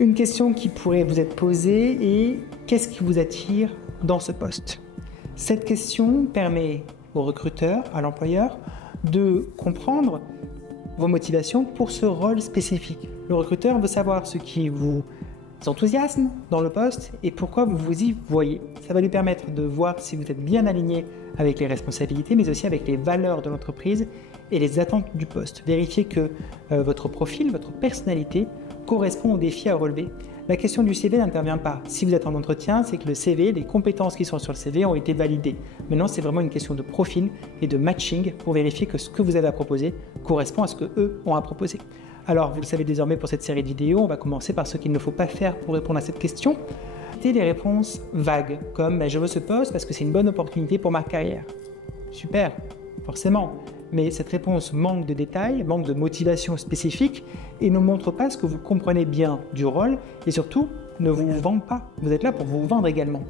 Une question qui pourrait vous être posée est « Qu'est-ce qui vous attire dans ce poste ?» Cette question permet au recruteur, à l'employeur, de comprendre vos motivations pour ce rôle spécifique. Le recruteur veut savoir ce qui vous enthousiasme dans le poste et pourquoi vous vous y voyez. Ça va lui permettre de voir si vous êtes bien aligné avec les responsabilités, mais aussi avec les valeurs de l'entreprise et les attentes du poste. Vérifiez que votre profil, votre personnalité correspond aux défis à relever. La question du CV n'intervient pas. Si vous êtes en entretien, c'est que le CV, les compétences qui sont sur le CV ont été validées. Maintenant, c'est vraiment une question de profil et de matching pour vérifier que ce que vous avez à proposer correspond à ce qu'eux ont à proposer. Alors, vous le savez désormais pour cette série de vidéos, on va commencer par ce qu'il ne faut pas faire pour répondre à cette question. Évitez les réponses vagues, comme « je veux ce poste parce que c'est une bonne opportunité pour ma carrière ». Super, forcément. Mais cette réponse manque de détails, manque de motivation spécifique et ne montre pas ce que vous comprenez bien du rôle et surtout ne vous vend pas. Vous êtes là pour vous vendre également.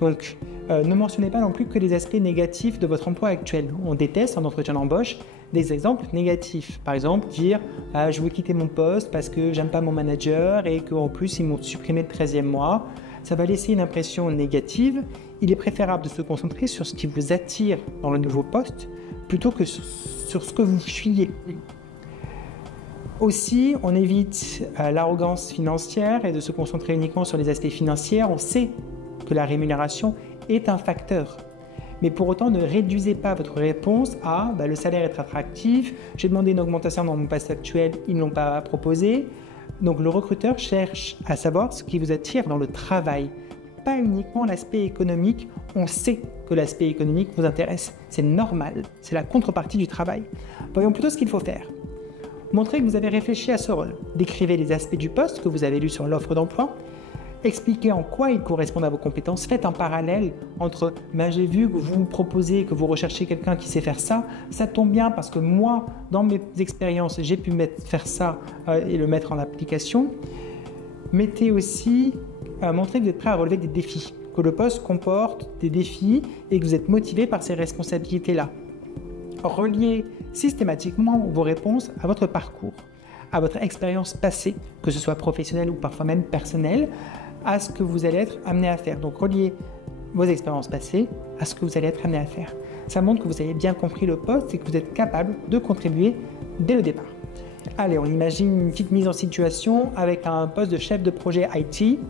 Donc, ne mentionnez pas non plus que les aspects négatifs de votre emploi actuel. On déteste en entretien d'embauche des exemples négatifs. Par exemple, dire « je veux quitter mon poste parce que j'aime pas mon manager et qu'en plus ils m'ont supprimé le 13e mois ». Ça va laisser une impression négative. Il est préférable de se concentrer sur ce qui vous attire dans le nouveau poste plutôt que sur ce que vous fuyez. Aussi, on évite l'arrogance financière et de se concentrer uniquement sur les aspects financiers. On sait que la rémunération est un facteur. Mais pour autant, ne réduisez pas votre réponse à « le salaire est attractif, j'ai demandé une augmentation dans mon poste actuel, ils ne l'ont pas proposé ». Donc le recruteur cherche à savoir ce qui vous attire dans le travail, pas uniquement l'aspect économique. On sait que l'aspect économique vous intéresse, c'est normal, c'est la contrepartie du travail. Voyons plutôt ce qu'il faut faire. Montrez que vous avez réfléchi à ce rôle, décrivez les aspects du poste que vous avez lus sur l'offre d'emploi, expliquez en quoi ils correspondent à vos compétences, faites un parallèle entre j'ai vu que vous proposez, que vous recherchez quelqu'un qui sait faire ça tombe bien parce que moi, dans mes expériences, j'ai pu faire ça et le mettre en application. Mettez aussi, montrez que vous êtes prêt à relever des défis, que le poste comporte des défis et que vous êtes motivé par ces responsabilités-là. Reliez systématiquement vos réponses à votre parcours, à votre expérience passée, que ce soit professionnelle ou parfois même personnelle, à ce que vous allez être amené à faire. Donc, reliez vos expériences passées à ce que vous allez être amené à faire. Ça montre que vous avez bien compris le poste et que vous êtes capable de contribuer dès le départ. Allez, on imagine une petite mise en situation avec un poste de chef de projet IT.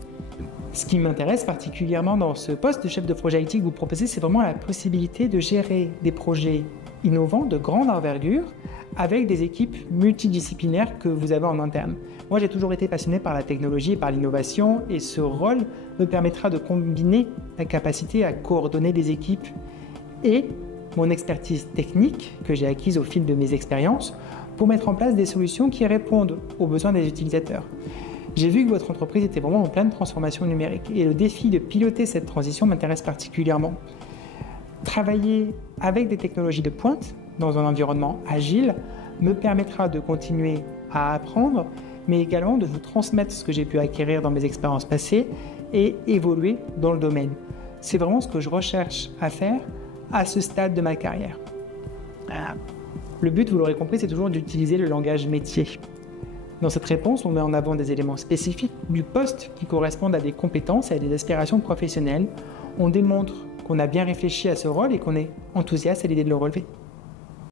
Ce qui m'intéresse particulièrement dans ce poste de chef de projet IT que vous proposez, c'est vraiment la possibilité de gérer des projets innovants de grande envergure avec des équipes multidisciplinaires que vous avez en interne. Moi, j'ai toujours été passionné par la technologie et par l'innovation et ce rôle me permettra de combiner ma capacité à coordonner des équipes et mon expertise technique que j'ai acquise au fil de mes expériences pour mettre en place des solutions qui répondent aux besoins des utilisateurs. J'ai vu que votre entreprise était vraiment en pleine transformation numérique et le défi de piloter cette transition m'intéresse particulièrement. Travailler avec des technologies de pointe dans un environnement agile me permettra de continuer à apprendre, mais également de vous transmettre ce que j'ai pu acquérir dans mes expériences passées et évoluer dans le domaine. C'est vraiment ce que je recherche à faire à ce stade de ma carrière. Le but, vous l'aurez compris, c'est toujours d'utiliser le langage métier. Dans cette réponse, on met en avant des éléments spécifiques du poste qui correspondent à des compétences et à des aspirations professionnelles. On démontre qu'on a bien réfléchi à ce rôle et qu'on est enthousiaste à l'idée de le relever.